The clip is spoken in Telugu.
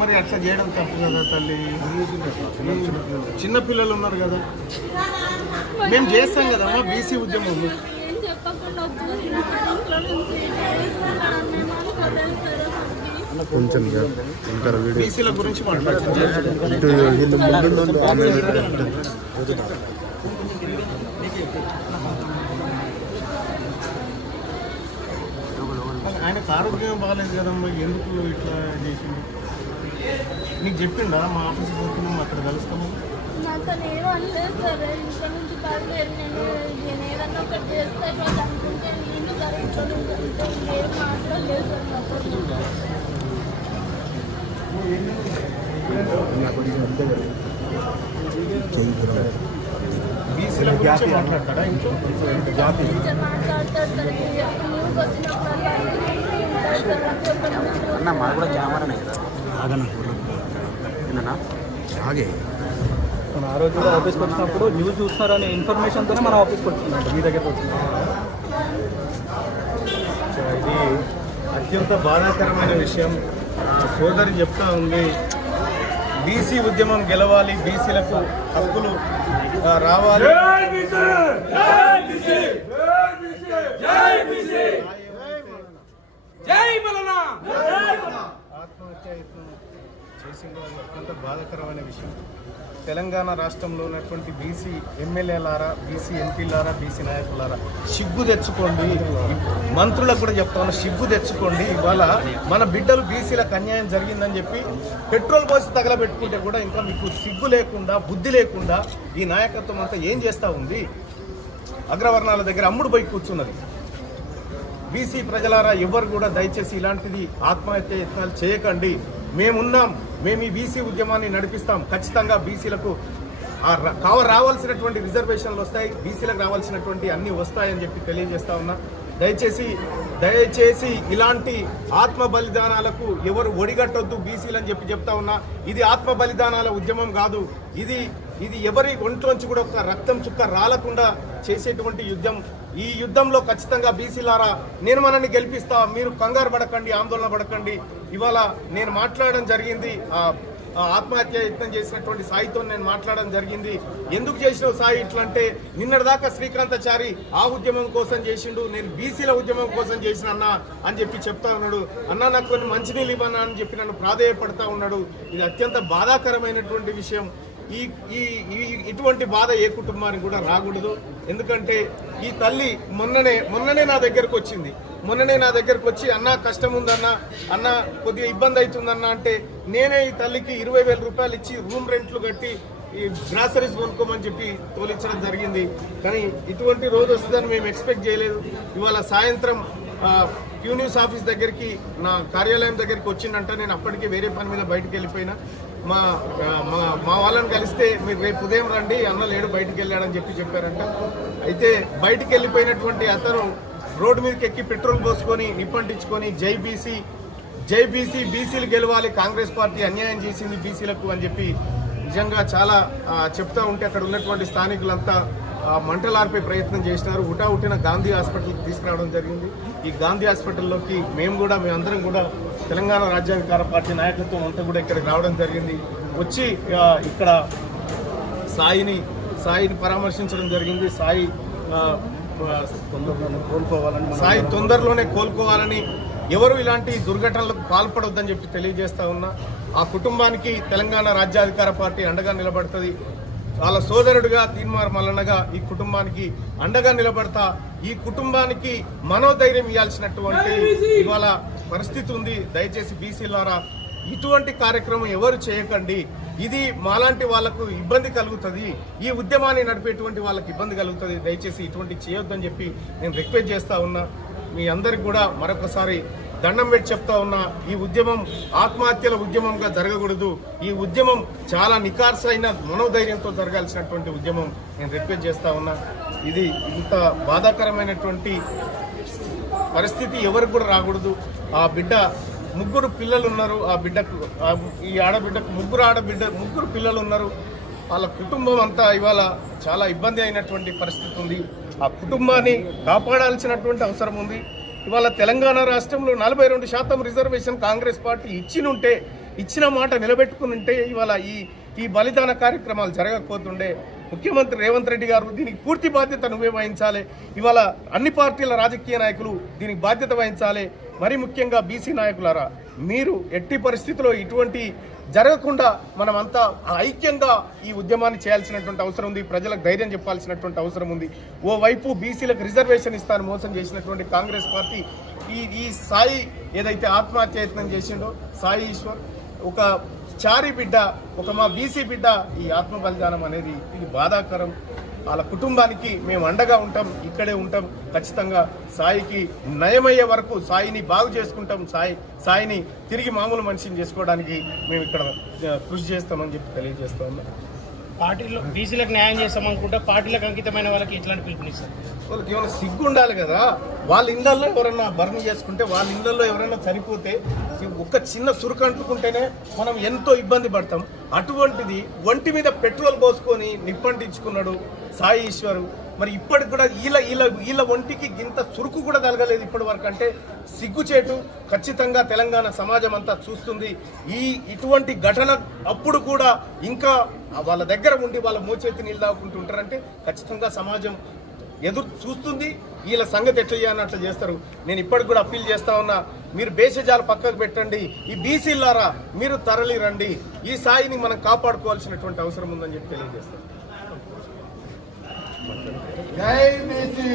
మరి అట్లా చేయడం తప్పు కదా తల్లి. చిన్నపిల్లలు ఉన్నారు కదా, మేము చేస్తాం కదమ్మా బీసీ ఉద్యమం. కొంచెం బీసీల గురించి మాట్లాడుతున్నాం. ఆయనకు ఆరోగ్యం బాగాలేదు కదమ్మా, ఎందుకు ఇట్లా చేసిండు? నీకు చెప్పిండా మా ఆఫీస్కి పోతున్నాం అక్కడ కలుస్తాము? బీసీల గురించి మాట్లాడతాడా ఇంట్లో? అన్న మాకు కూడా కెమెరానే కదా, ఆగన్నా ఆగే. మన ఆ రోజు కూడా ఆఫీస్కి వచ్చినప్పుడు న్యూస్ చూస్తున్నారనే ఇన్ఫర్మేషన్తోనే మన ఆఫీస్కి వచ్చిందంట, మీ దగ్గరకు వచ్చింది. ఇది అత్యంత బాధాకరమైన విషయం. సోదరి చెప్తా ఉంది, బీసీ ఉద్యమం గెలవాలి, బీసీలకు హక్కులు రావాలి. ఆత్మహత్య చేసిందో అత్యంత బాధాకరమైన విషయం. తెలంగాణ రాష్ట్రంలో ఉన్నటువంటి బీసీ ఎమ్మెల్యేలారా, బీసీ ఎంపీలారా, బీసీ నాయకులారా సిగ్గు తెచ్చుకోండి. మంత్రులకు కూడా చెప్తాను, సిగ్గు తెచ్చుకోండి. ఇవాళ మన బిడ్డలు బీసీలకు అన్యాయం జరిగిందని చెప్పి పెట్రోల్ పోసి తగలబెట్టుకుంటే కూడా ఇంకా మీకు సిగ్గు లేకుండా, బుద్ధి లేకుండా ఈ నాయకత్వం అంతా ఏం చేస్తూ ఉంది? అగ్రవర్ణాల దగ్గర అమ్ముడు పోయి కూర్చున్నది. బీసీ ప్రజలారా ఎవరు కూడా దయచేసి ఇలాంటిది ఆత్మహత్య యత్నాలు చేయకండి. మేమున్నాం, మేము ఈ బీసీ ఉద్యమాన్ని నడిపిస్తాం. ఖచ్చితంగా బీసీలకు రావాల్సినటువంటి రిజర్వేషన్లు వస్తాయి, బీసీలకు రావాల్సినటువంటి అన్నీ వస్తాయని చెప్పి తెలియజేస్తా ఉన్నా. దయచేసి ఇలాంటి ఆత్మ బలిదానాలకు ఎవరు ఒడిగట్టొద్దు బీసీలని చెప్పి చెప్తా ఉన్నా. ఇది ఆత్మ బలిదానాల ఉద్యమం కాదు, ఇది ఎవరి ఒంట్లోంచి కూడా ఒక రక్తం చుక్క రాలకుండా చేసేటువంటి యుద్ధం. ఈ యుద్ధంలో ఖచ్చితంగా బీసీలారా నేను మనల్ని గెలిపిస్తా, మీరు కంగారు పడకండి, ఆందోళన పడకండి. ఇవాళ నేను మాట్లాడడం జరిగింది, ఆత్మహత్య యత్నం చేసినటువంటి సాయితో నేను మాట్లాడడం జరిగింది. ఎందుకు చేసినావు సాయి ఇట్లా అంటే, నిన్నటిదాకా శ్రీకాంతాచారి ఆ ఉద్యమం కోసం చేసిండు, నేను బీసీల ఉద్యమం కోసం చేసిన అన్న అని చెప్పి చెప్తా ఉన్నాడు. అన్న నాకు కొన్ని మంచినీళ్ళు ఇవ్వన్నా అని చెప్పి నన్ను ప్రాధేయపడతా ఉన్నాడు. ఇది అత్యంత బాధాకరమైనటువంటి విషయం. ఇటువంటి బాధ ఏ కుటుంబానికి కూడా రాకూడదు. ఎందుకంటే ఈ తల్లి మొన్ననే నా దగ్గరకు వచ్చింది. అన్న కష్టం ఉందన్న, అన్న కొద్దిగా ఇబ్బంది అవుతుందన్న అంటే నేనే ఈ తల్లికి 20,000 రూపాయలు ఇచ్చి రూమ్ రెంట్లు కట్టి ఈ గ్రాసరీస్ కొనుక్కోమని చెప్పి తోలించడం జరిగింది. కానీ ఇటువంటి రోజు వస్తుందని మేము ఎక్స్పెక్ట్ చేయలేదు. ఇవాళ సాయంత్రం క్యూ న్యూస్ ఆఫీస్ దగ్గరికి, నా కార్యాలయం దగ్గరికి వచ్చిందంట. నేను అప్పటికే వేరే పని మీద బయటకు వెళ్ళిపోయినా. మా వాళ్ళని కలిస్తే మీరు రేపు ఉదయం రండి, అన్న లేడు బయటికి వెళ్ళాడని చెప్పారంట. అయితే బయటికి వెళ్ళిపోయినటువంటి అతను రోడ్డు మీదకి ఎక్కి పెట్రోల్ పోసుకొని నిప్పంటించుకొని జై బీసీ, బీసీలు గెలవాలి, కాంగ్రెస్ పార్టీ అన్యాయం చేసింది బీసీలకు అని చెప్పి నిజంగా చాలా చెప్తా ఉంటే అక్కడ ఉన్నటువంటి స్థానికులంతా మంటలార్పే ప్రయత్నం చేసినారు. హుటాహుటిన గాంధీ హాస్పిటల్కి తీసుకురావడం జరిగింది. ఈ గాంధీ హాస్పిటల్లోకి మేమందరం కూడా తెలంగాణ రాజ్యాధికార పార్టీ నాయకత్వం అంతా కూడా ఇక్కడికి రావడం జరిగింది. వచ్చి ఇక్కడ సాయిని పరామర్శించడం జరిగింది. సాయి తొందరలోనే కోలుకోవాలని, ఎవరు ఇలాంటి దుర్ఘటనలకు పాల్పడొద్దని చెప్పి తెలియజేస్తా ఉన్నా. ఆ కుటుంబానికి తెలంగాణ రాజ్యాధికార పార్టీ అండగా నిలబడుతుంది. వాళ్ళ సోదరుడిగా తీన్మార్ మల్లన్నగా ఈ కుటుంబానికి అండగా నిలబడతా. ఈ కుటుంబానికి మనోధైర్యం ఇవ్వాల్సినటువంటి ఇవాళ పరిస్థితి ఉంది. దయచేసి బీసీలారా ఇటువంటి కార్యక్రమం ఎవరు చేయకండి. ఇది మాలాంటి వాళ్లకు ఇబ్బంది కలుగుతుంది, ఈ ఉద్యమాన్ని నడిపేటువంటి వాళ్ళకి ఇబ్బంది కలుగుతుంది. దయచేసి ఇటువంటి చేయొద్దని చెప్పి నేను రిక్వెస్ట్ చేస్తా ఉన్నా. మీ అందరికి కూడా మరొకసారి దండం పెట్టి చెప్తా ఉన్నా, ఈ ఉద్యమం ఆత్మహత్యల ఉద్యమంగా జరగకూడదు. ఈ ఉద్యమం చాలా నికార్సైన మనోధైర్యంతో జరగాల్సినటువంటి ఉద్యమం. నేను రిక్వెస్ట్ చేస్తా ఉన్నా. ఇది ఇంత బాధాకరమైనటువంటి పరిస్థితి ఎవరికి కూడా రాకూడదు. ఆ బిడ్డ ముగ్గురు పిల్లలు ఉన్నారు ఆ బిడ్డకు, ఈ ఆడబిడ్డకు ముగ్గురు పిల్లలు ఉన్నారు. వాళ్ళ కుటుంబం అంతా ఇవాళ చాలా ఇబ్బంది అయినటువంటి పరిస్థితి ఉంది. ఆ కుటుంబాన్ని కాపాడాల్సినటువంటి అవసరం ఉంది. ఇవాళ తెలంగాణ రాష్ట్రంలో 42% రిజర్వేషన్ కాంగ్రెస్ పార్టీ ఇచ్చిన మాట నిలబెట్టుకుని ఉంటే ఇవాళ ఈ బలిదాన కార్యక్రమాలు జరగకపోతుండే. ముఖ్యమంత్రి రేవంత్ రెడ్డి గారు దీనికి పూర్తి బాధ్యత నువ్వే వహించాలి. ఇవాళ అన్ని పార్టీల రాజకీయ నాయకులు దీనికి బాధ్యత వహించాలి. మరి ముఖ్యంగా బీసీ నాయకులారా, మీరు ఎట్టి పరిస్థితుల్లో ఇటువంటి జరగకుండా మనమంతా ఐక్యంగా ఈ ఉద్యమాన్ని చేయాల్సినటువంటి అవసరం ఉంది. ప్రజలకు ధైర్యం చెప్పాల్సినటువంటి అవసరం ఉంది. ఓవైపు బీసీలకు రిజర్వేషన్ ఇస్తాను మోసం చేసినటువంటి కాంగ్రెస్ పార్టీ ఈ సాయి ఏదైతే ఆత్మహత్యయత్నం చేసిండో సాయి ఈశ్వర్, ఒక చారి బిడ్డ, ఒక మా బీసీ బిడ్డ, ఈ ఆత్మ బలిదానం అనేది ఇది బాధాకరం. వాళ్ళ కుటుంబానికి మేము అండగా ఉంటాం, ఇక్కడే ఉంటాం. ఖచ్చితంగా సాయికి నయమయ్యే వరకు సాయిని బాగు చేసుకుంటాం. సాయిని తిరిగి మామూలు మనిషిని చేసుకోవడానికి మేము ఇక్కడ కృషి చేస్తామని చెప్పి తెలియజేస్తా ఉన్నాం. పార్టీలో బీసీలకు న్యాయం చేస్తామనుకుంటే పార్టీలకు అంకితమైన వాళ్ళకి ఇట్లాంటి పిలుపునిస్తారు. వాళ్ళకి ఏమైనా సిగ్గు ఉండాలి కదా. వాళ్ళ ఇళ్లలో ఎవరైనా బర్న్ చేసుకుంటే, వాళ్ళ ఇళ్లలో ఎవరైనా చనిపోతే ఒక చిన్న సురుకు అంటుకుంటేనే మనం ఎంతో ఇబ్బంది పడతాం. అటువంటిది ఒంటి మీద పెట్రోల్ పోసుకొని నిప్పంటించుకున్నాడు సాయి ఈశ్వరు. మరి ఇప్పటికి కూడా వీళ్ళ ఒంటికి ఇంత చురుకు కూడా తగలలేదు ఇప్పటి వరకు. అంటే సిగ్గుచేటు. ఖచ్చితంగా తెలంగాణ సమాజం అంతా చూస్తుంది. ఇటువంటి ఘటన అప్పుడు కూడా ఇంకా వాళ్ళ దగ్గర ఉండి వాళ్ళ మోచేతి నీళ్ళు తాగుకుంటుంటారంటే ఖచ్చితంగా సమాజం ఎదురు చూస్తుంది. వీళ్ళ సంగతి ఎట్లా చేయాలని అట్లా చేస్తారు. నేను ఇప్పటికి కూడా అప్పీల్ చేస్తా ఉన్నా, మీరు భేషజాలు పక్కకు పెట్టండి, ఈ బీసీలారా మీరు తరలి రండి, ఈ సాయిని మనం కాపాడుకోవాల్సినటువంటి అవసరం ఉందని చెప్పి తెలియజేస్తాను. జై బీసీ.